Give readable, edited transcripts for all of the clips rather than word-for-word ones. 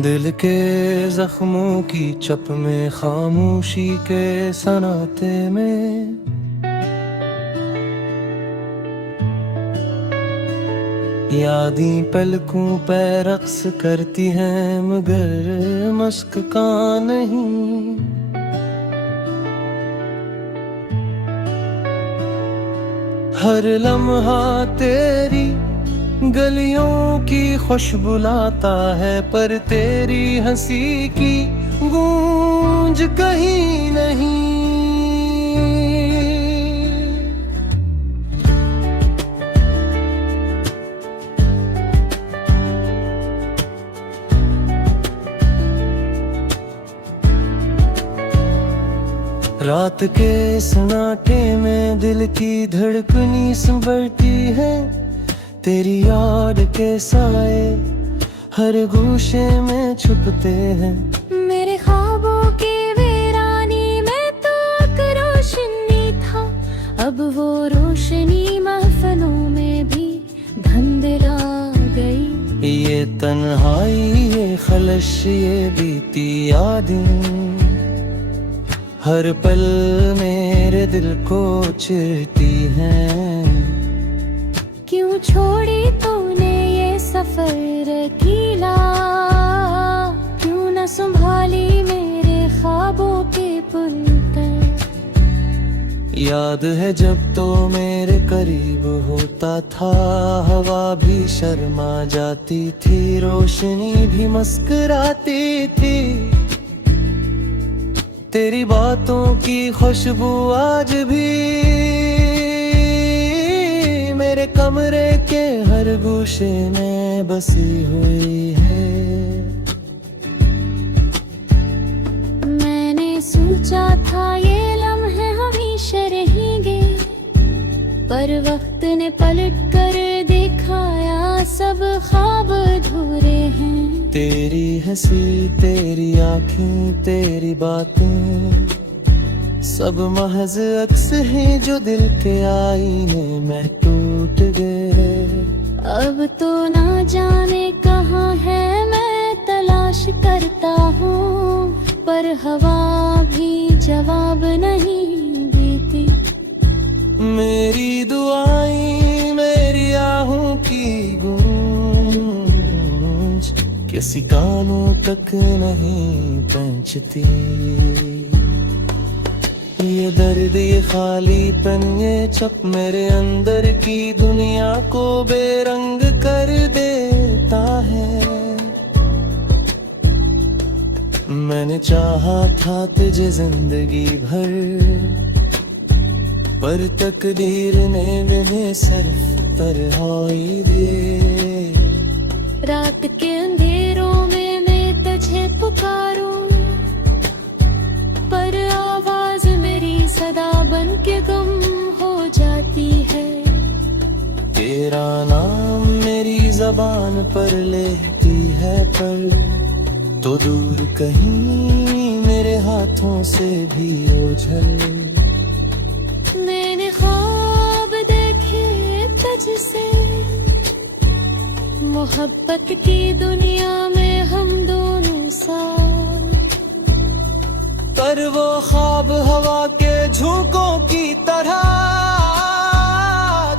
दिल के जख्मों की चप में खामोशी के सनाते में यादें पलकों पे रक्स करती हैं मगर मस्क का नहीं। हर लम्हा तेरी गलियों की खुशबू लाता है, पर तेरी हंसी की गूंज कहीं नहीं। रात के सन्नाटे में दिल की धड़कनी संभरती है, तेरी याद के साए हर गोशे में छुपते हैं। मेरे ख्वाबों के वीरानी में तो एक रोशनी था, अब वो रोशनी महफलों में भी धुंधला गई। ये तन्हाई, ये खलश, ये बीती यादें हर पल मेरे दिल को चिरती हैं। क्यों छोड़ी तूने ये सफर अकेला, क्यों न संभाली मेरे ख्वाबों के पुलकर। याद है जब तो मेरे करीब होता था, हवा भी शर्मा जाती थी, रोशनी भी मुस्कुराती थी। तेरी बातों की खुशबू आज भी मेरे कमरे के हर गोशे में बसी हुई है। मैंने सोचा था ये लम्हे हमेशा रहेंगे, पर वक्त ने पलट कर दिखाया सब ख्वाब अधूरे हैं। तेरी हंसी, तेरी आँखें, तेरी बातें सब महज अक्स हैं जो दिल के आईने में टूट गए। अब तो ना जाने कहाँ है मैं तलाश करता हूँ, पर हवा भी जवाब नहीं देती। मेरी दुआएं, मेरी आहों की गूंज किसी कानों तक नहीं पहुंचती। ये दर्द, ये खालीपन, ये चप मेरे अंदर की दुनिया को बेरंग कर देता है। मैंने चाहा था तुझे जिंदगी भर, पर तकदीर ने मुझे सिर्फ तन्हाई दे। रात के अंधेरों में मैं तुझे पुकारूं, पर आवाज मेरी सदा बन के गुम हो जाती है। तेरा नाम मेरी जबान पर लेती है, पर तो दूर कहीं मेरे हाथों से भी ओझल। मैंने ख्वाब देखे तुझसे, मोहब्बत की दुनिया में हम दोनों साथ, पर वो ख्वाब हवा के झोंकों की तरह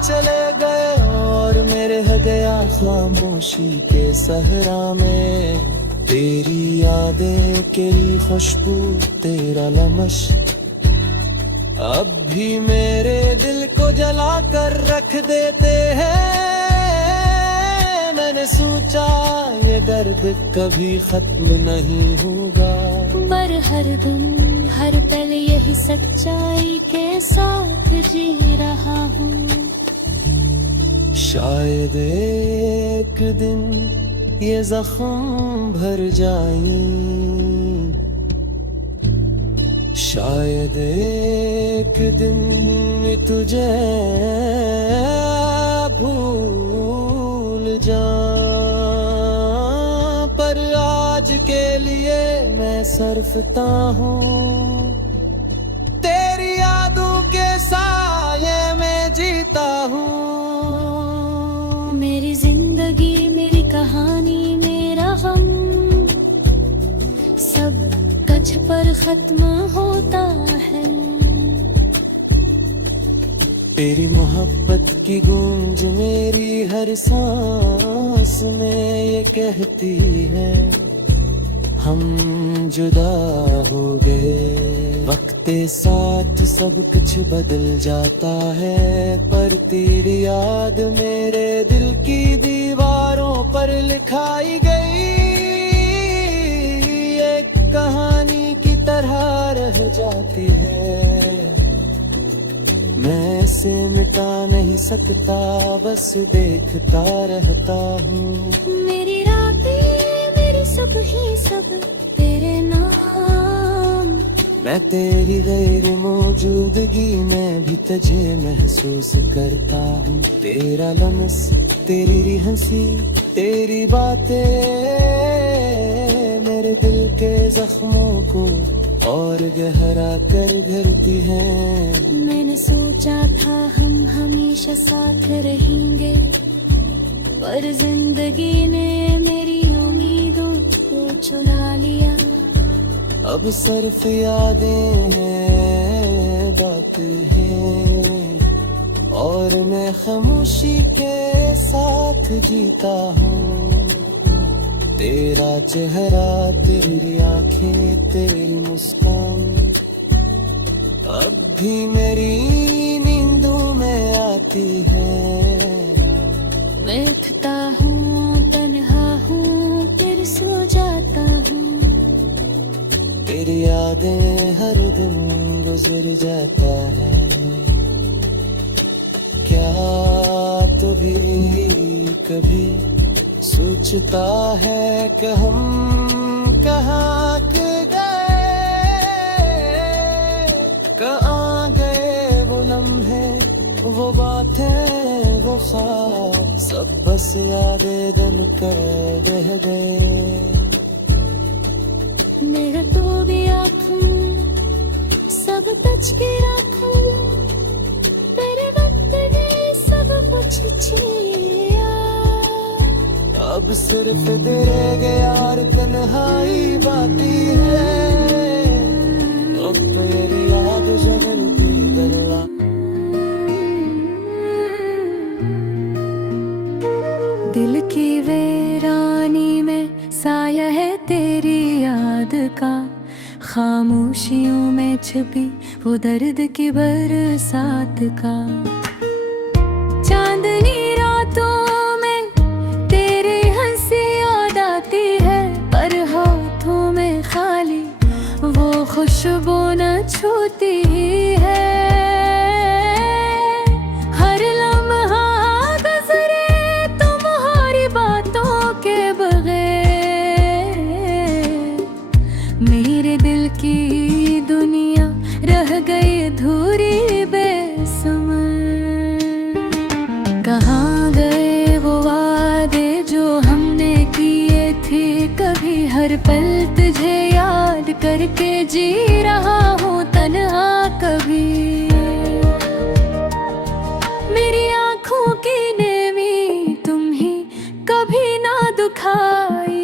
चले गए और मेरे रह गया खामोशी के सहरा में। तेरी यादें के खुशबू, तेरा लमश अब भी मेरे दिल को जला कर रख देते हैं। मैंने सोचा ये दर्द कभी खत्म नहीं होगा, पर हर दिन हर पल यही सच्चाई के साथ जी रहा हूँ। शायद एक दिन ये जख्म भर जाए, शायद एक दिन तुझे भूल जाऊं, पर आज के लिए मैं सरफता हूँ। तेरी यादों के साये में जीता हूँ। मेरी जिंदगी, मेरी कहानी, मेरा गम खत्म होता है। तेरी मोहब्बत की गूंज मेरी हर सांस में ये कहती है हम जुदा हो गए। वक्ते साथ सब कुछ बदल जाता है, पर तेरी याद मेरे दिल की दीवारों पर लिखाई गई एक कहानी की तरह रह जाती है। मैं इसे मिटा नहीं सकता, बस देखता रहता हूँ। मेरी रातें मेरी सब ही सब तेरे नाम। मैं तेरी गैर मौजूदगी में भी तुझे महसूस करता हूँ। तेरा लम्स, तेरी हंसी, तेरी बातें मेरे दिल के जख्मों को और गहरा कर भरती हैं। मैंने सोचा था हम हमेशा साथ रहेंगे, पर जिंदगी ने मेरी उम्मीदों को चुरा लिया। अब सिर्फ यादें हैं, बातें हैं, और मैं खामोशी के साथ जीता हूँ। तेरा चेहरा, तेरी आंखें, तेरी मुस्कान अब भी मेरी नींदों में आती है। मैं उठता हूँ, तन्हा हूँ, फिर सो जाता हूँ। तेरी यादें हर दिन गुजर जाता है। क्या तू भी कभी सोचता है कि हम कहाँ के गए, कहाँ गए वो लम्हे, वो बातें, वो ख्वाब, सब बस यादें दिन कर रह गए। मेरा तो भी आँखों सब बच के रखूं, तेरे वक्त ने सब कुछ छिया। अब सिर्फ तेरे यार तन्हाई बाती है। अब तेरी याद जगती दरला। दिल की वीरानी में साया है तेरी याद का, खामोशियों में छुपी वो दर्द की बरसात का। चांदनी रातों में तेरी हंसी याद आती है, पर हाथों में खाली वो खुशबू न छूती है। हर लम्हा गुजरे तुम्हारी बातों के बगैर, मेरे दिल की दुनिया रह गई अधूरी बेसुमार। कहाँ गए वो वादे जो हमने किए थे कभी, हर पल तुझे याद करके जी रहा हूँ तन्हा कभी। मेरी आँखों की नेमी तुम ही कभी ना दुखाई,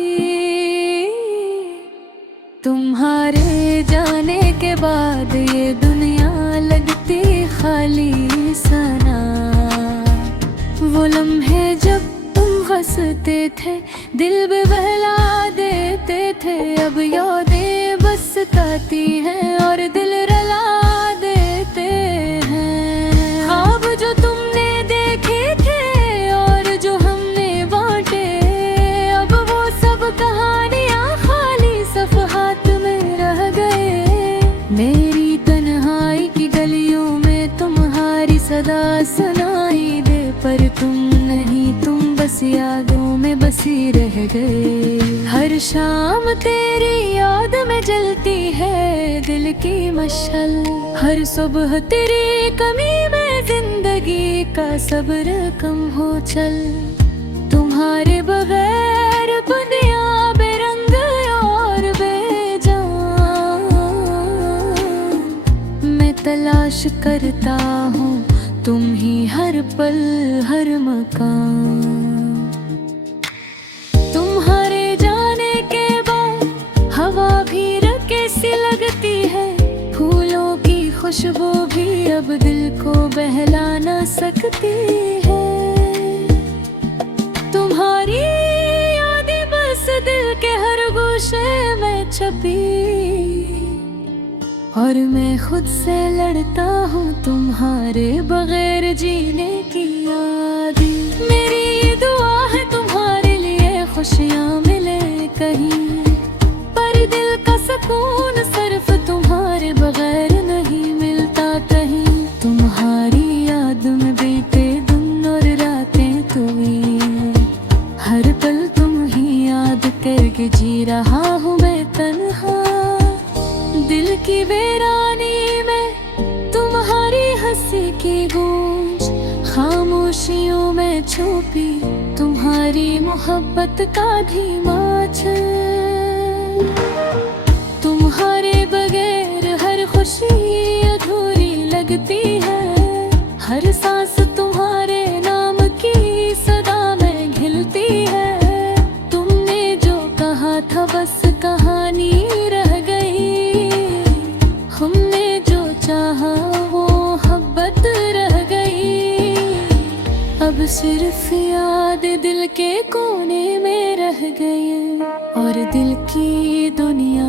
तुम्हारे जाने के बाद ये दुनिया लगती खाली सना। वो लम्हे जब तुम हंसते थे दिल भी बहला देते थे, अब यादें बस सताती हैं और दिल रुला देते हैं। ख्वाब जो तुमने देखे थे और जो हमने बांटे, अब वो सब कहानियाँ खाली सफ़हात में रह गए। मेरी तन्हाई की गलियों में तुम्हारी सदा सुनाई दे, पर तुम नहीं, तुम बस यादों में बसी रह गए। हर शाम तेरी याद में जलती है दिल की मशल, हर सुबह तेरी कमी में जिंदगी का सब्र कम हो चल। तुम्हारे बगैर दुनिया बेरंग और बेजान, मैं तलाश करता हूँ तुम ही हर पल हर मकान। तुम्हारे जाने के बाद हवा भी कैसी लगती खुशबू भी अब दिल को बहला ना सकती है। तुम्हारी यादें बस दिल के हर गोशे में छपी, और मैं खुद से लड़ता हूँ तुम्हारे बगैर जीने की आदि। मेरी ये दुआ है तुम्हारे लिए खुशियाँ मिले कहीं, पर दिल का सुकून सिर्फ तुम्हारे बगैर नहीं मिलता कहीं। तुम्हारी याद में बीते दिन और रातें तुम्हें, हर पल तुम ही याद करके जी रहा हूँ मैं तन्हा। दिल की वीरानी में तुम्हारी हंसी की गूंज, खामोशियों में छुपी तुम्हारी मोहब्बत का धीमा छल। तुम्हारे बगैर हर खुशी अधूरी लगती है, हर सांस तुम्हारे नाम की सदा में घिलती है। तुमने जो कहा था बस कहानी रह गई, हमने जो चाहा वो मोहब्बत रह गई। अब सिर्फ याद दिल के कोने में रह गई, और दिल की दुनिया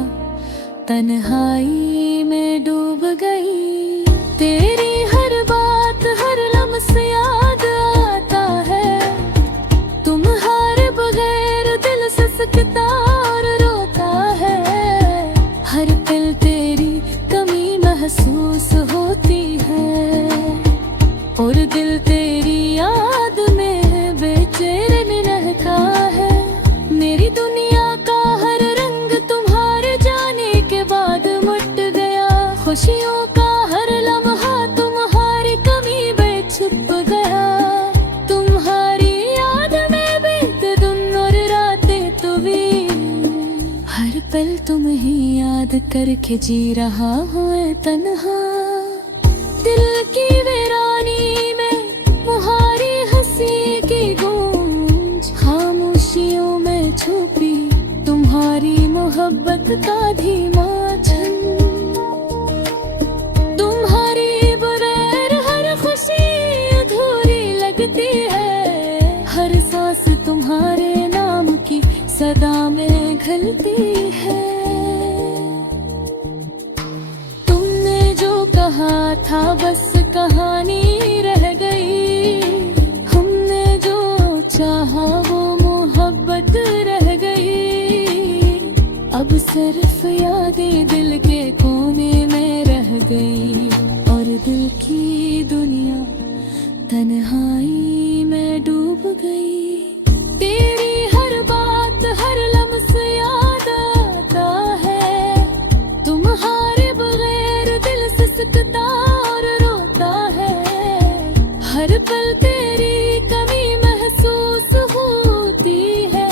तन्हाई में डूब गई। तेरी हर बात हर लम्स याद आता है, तुम्हारे बगैर दिल सिसकता और रोता है। हर पल तेरी कमी महसूस होती है, और दिल तेरी याद में बेचैन रहता है। मेरी दुनिया का हर रंग तुम्हारे जाने के बाद मिट गया, खुशियों का हर लम्हा तुम्हारी कमी में छुप गया। तुम्हारी याद में बीते दिन और रातें तो भी, हर पल तुम ही याद करके जी रहा हूँ मैं तन्हा। दिल की वीरानी में तुम्हारी हंसी की गूंज, खामोशियों में छुपी तुम्हारी मोहब्बत का धीमा छन। तुम्हारी बगैर हर खुशी अधूरी लगती है, हर सांस तुम्हारे नाम की सदा में घलती है। तुमने जो कहा था बस कहानी रह गई, हमने जो चाहा वो मोहब्बत रह गई। अब सिर्फ यादें दिल के कोने में रह गई, और दिल की दुनिया तन्हाई में डूब गई। तेरी हर बात हर लम्स याद आता है, तुम्हारे बगैर दिल सिसकता और रोता है। हर पल तेरी कमी महसूस होती है,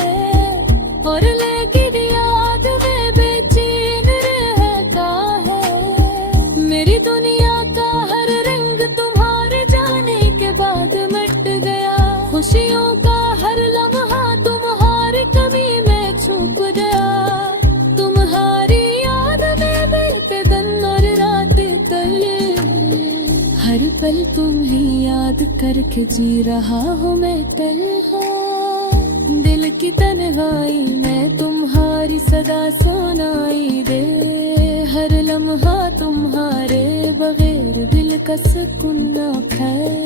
और लेकिन याद में बेचैन रहता है। मेरी दुनिया का हर रंग तुम्हारे जाने के बाद मिट गया, खुशियों का हर लम्हा तुम्हारी कमी में छुप गया। तुम्हारी याद में बीते दिन और रातें तले, हर पल तुम ही याद करके जी रहा हूँ मैं तन्हा। दिल की तन्हाई में तुम्हारी सदा सुनाई दे, हर लम्हा तुम्हारे बगैर दिल का सुकून न खाए।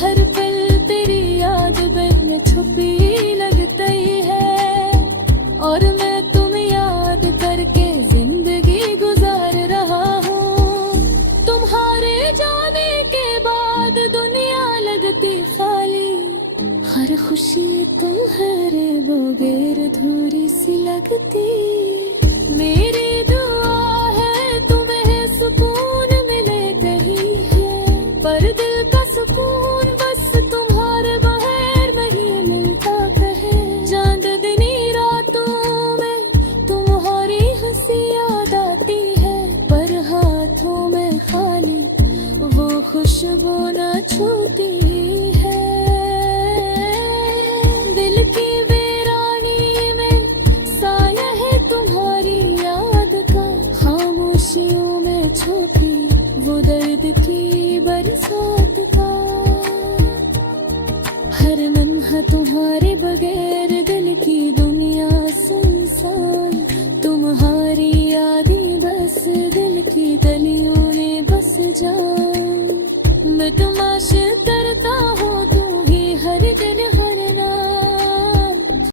हर पल तेरी याद में छुपी लगती है, और मैं तुम याद करके जिंदगी गुजार रहा हूँ। तुम्हारे जाने के बाद दुनिया लगती खाली, हर खुशी तुम्हारे बगैर अधूरी सी लगती। मेरी दुआ है तुम्हें सुकून मिले कहीं है, पर दिल का सुकून बस तुम्हारे बगैर नहीं मिलता कहे। चांद दिनी रातों में तुम्हारी हंसी याद आती है, पर हाथों में खाली वो खुशबू न छूटी है। दिल की वीरानी में साया है तुम्हारी याद का, खामोशियों में छुपी वो दर्द जान, तुम्हारी यादें बस दिल की गलियों में बस जान। मैं तुम्हारी